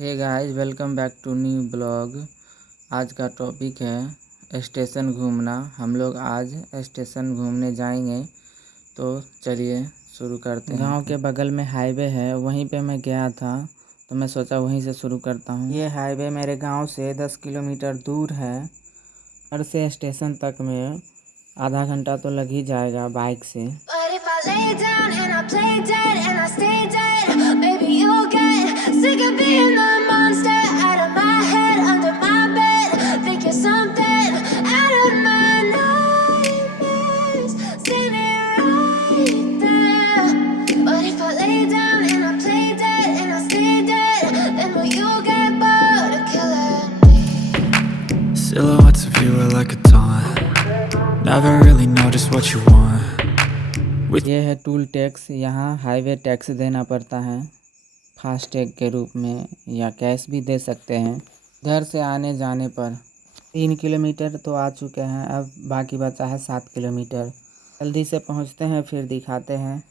Hey guys, welcome back to new blog. आज का topic है स्टेशन घूमना। हम लोग आज स्टेशन घूमने जाएंगे, तो चलिए शुरू करते हैं। गांव के बगल में हाईवे है, वहीं पे मैं गया था, तो मैं सोचा वहीं से शुरू करता हूँ। ये हाईवे मेरे गांव से 10 किलोमीटर दूर है। घर से स्टेशन तक में आधा घंटा तो लग ही जाएगा बाइक से। Sick of being the monster out of my head, under my bed, thinking something out of my nightmares, standing right there. But if I lay down and I play dead and I stay dead, then will you get bored of killing me? Silhouettes of you are like a taunt, never really know just what you want. ये है toll tax. यहाँ highway tax देना पड़ता है FASTag के रूप में, या कैश भी दे सकते हैं। घर से आने जाने पर 3 किलोमीटर तो आ चुके हैं, अब बाकी बचा है 7 किलोमीटर। जल्दी से पहुंचते हैं, फिर दिखाते हैं।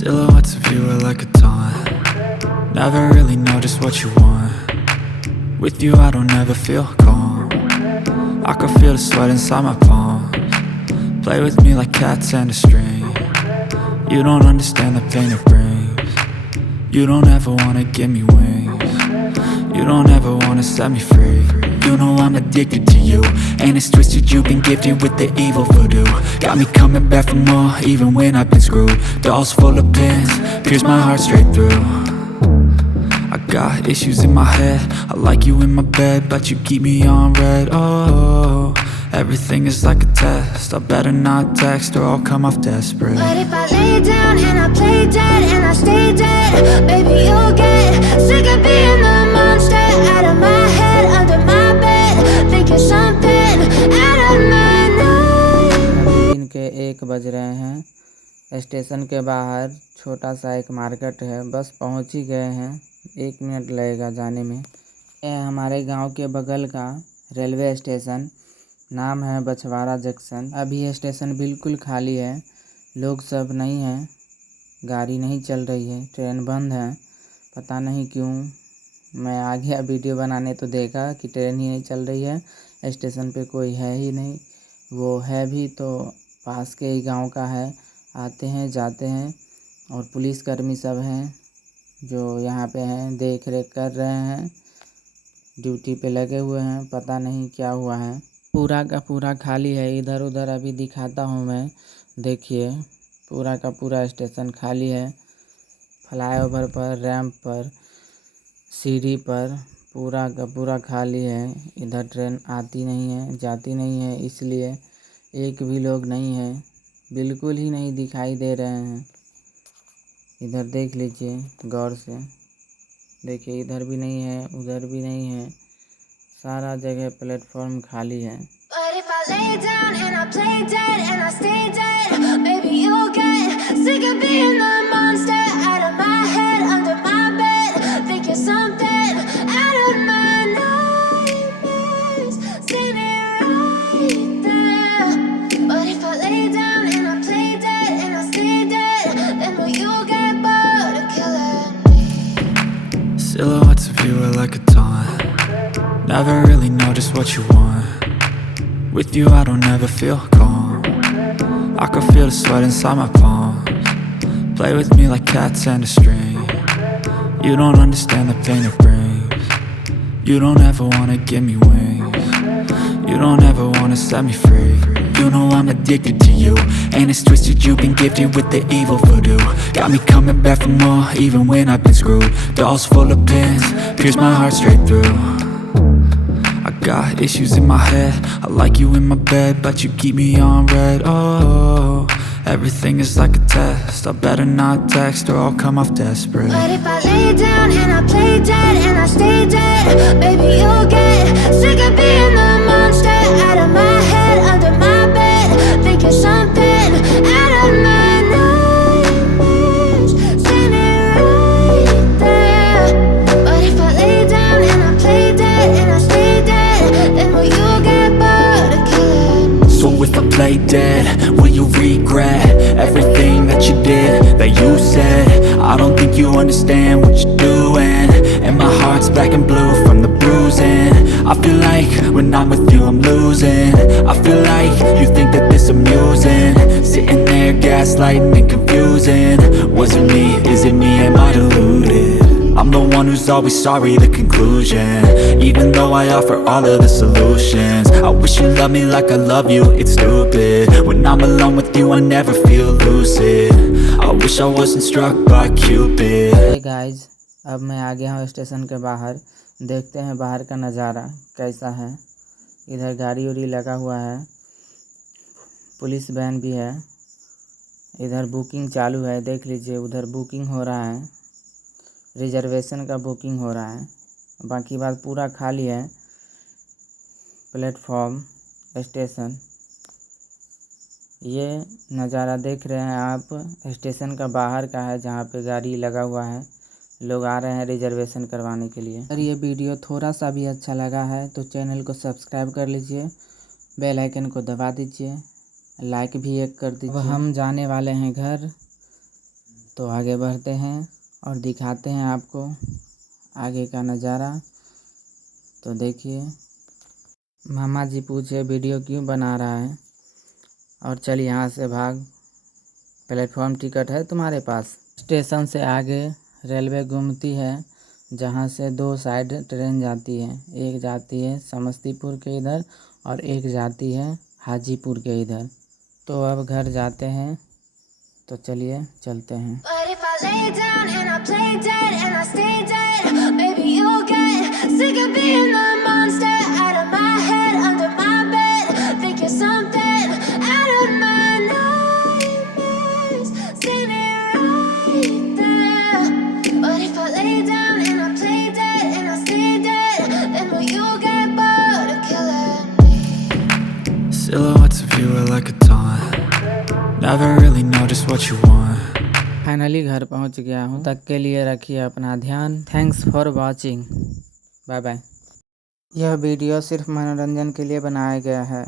Silhouettes of you are like a taunt, never really know just what you want. With you I don't ever feel calm, I can feel the sweat inside my palms. Play with me like cats and a string, you don't understand the pain it brings. You don't ever wanna give me wings, you don't ever wanna set me free. You know I'm addicted to you, and it's twisted, you've been gifted with the evil voodoo. Got me coming back for more, even when I've been screwed. Dolls full of pins, pierce my heart straight through. I got issues in my head, I like you in my bed, but you keep me on red. Oh, everything is like a test, I better not text or I'll come off desperate. But if I lay down and I play dead and I stay dead, baby you'll get sick of being the monster out of my head, under my दिन के 1 बज रहे हैं। Station के बाहर छोटा सा एक मार्केट है, बस पहुंच ही गए हैं, 1 मिनट लगेगा जाने में। यह हमारे गांव के बगल का रेलवे स्टेशन, नाम है बछवाड़ा जंक्शन। अभी स्टेशन बिल्कुल खाली है, लोग सब नहीं हैं, गाड़ी नहीं चल रही है, ट्रेन बंद है। पता नहीं क्यों, मैं आ गया वीडियो बनाने तो देखा कि ट्रेन ही नहीं चल रही है, स्टेशन पे कोई है ही नहीं। वो है भी तो पास के ही गांव का है, आते हैं जाते हैं, और पुलिसकर्मी सब हैं जो यहाँ पे हैं, देख रेख कर रहे हैं, ड्यूटी पे लगे हुए हैं। पता नहीं क्या हुआ है, पूरा का पूरा खाली है। इधर उधर अभी दिखाता हूँ मैं, देखिए पूरा का पूरा स्टेशन खाली है। फ्लाईओवर पर, रैंप पर, सीढ़ी पर पूरा का पूरा खाली है। इधर ट्रेन आती नहीं है, जाती नहीं है, इसलिए एक भी लोग नहीं है, बिल्कुल ही नहीं दिखाई दे रहे हैं। इधर देख लीजिए गौर से, देखिए इधर भी नहीं है, उधर भी नहीं है, सारा जगह प्लेटफॉर्म खाली है। Silhouettes of you are like a taunt, never really know just what you want. With you I don't ever feel calm, I can feel the sweat inside my palms. Play with me like cats and a string, you don't understand the pain it brings. You don't ever wanna give me wings, you don't ever wanna set me free. You know I'm addicted to you, and it's twisted, you've been gifted with the evil voodoo. Got me coming back for more, even when I've been screwed. Dolls full of pins, pierce my heart straight through. I got issues in my head, I like you in my bed, but you keep me on red. Oh, everything is like a test, I better not text or I'll come off desperate. But if I lay down and I play dead and I stay dead, baby you'll get sick of being the monster out of my head, under my lay dead? Will you regret everything that you did, that you said? I don't think you understand what you're doing, and my heart's black and blue from the bruising. I feel like when I'm with you I'm losing. I feel like you think that this amusing, sitting there gaslighting and confusing. Was it me? Is it me? Am I deluded? I'm the one who's always sorry, the conclusion, even though I offer all of the solutions. I wish you loved me like I love you, it's stupid. When I'm alone with you I never feel lucid. I wish I wasn't struck by Cupid. Hey guys, अब मैं आ गया हूँ station के बाहर। देखते हैं बाहर का नज़ारा कैसा है। इधर गाड़ी उड़ी लगा हुआ है, पुलिस वैन भी है। इधर बुकिंग चालू है, देख लीजिए। उधर बुकिंग हो रहा है, रिजर्वेशन का बुकिंग हो रहा है। बाकी बात पूरा खाली है। प्लेटफॉर्म, स्टेशन, ये नज़ारा देख रहे हैं आप स्टेशन का बाहर का है, जहाँ पे गाड़ी लगा हुआ है। लोग आ रहे हैं रिजर्वेशन करवाने के लिए। अगर ये वीडियो थोड़ा सा भी अच्छा लगा है तो चैनल को सब्सक्राइब कर लीजिए, बेल आइकन को दबा दीजिए, लाइक भी एक कर दीजिए। अब हम जाने वाले हैं घर, तो आगे बढ़ते हैं और दिखाते हैं आपको आगे का नज़ारा। तो देखिए, मामा जी पूछे वीडियो क्यों बना रहा है, और चल यहाँ से भाग। प्लेटफॉर्म टिकट है तुम्हारे पास? स्टेशन से आगे रेलवे घूमती है, जहाँ से दो साइड ट्रेन जाती है। एक जाती है समस्तीपुर के इधर और एक जाती है हाजीपुर के इधर। तो अब घर जाते हैं, तो चलिए चलते हैं। But if I lay down and I play dead and I stay dead, maybe you'll get sick of being the monster out of my head, under my bed. Think you're something out of my nightmares, standing right there. But if I lay down and I play dead and I stay dead, then will you get bored of killing me? Silhouettes of you are like a taunt, never really know just what you want. Finally घर पहुंच गया हूं। तक के लिए रखिए अपना ध्यान। Thanks for watching, bye bye. यह वीडियो सिर्फ मनोरंजन के लिए बनाया गया है।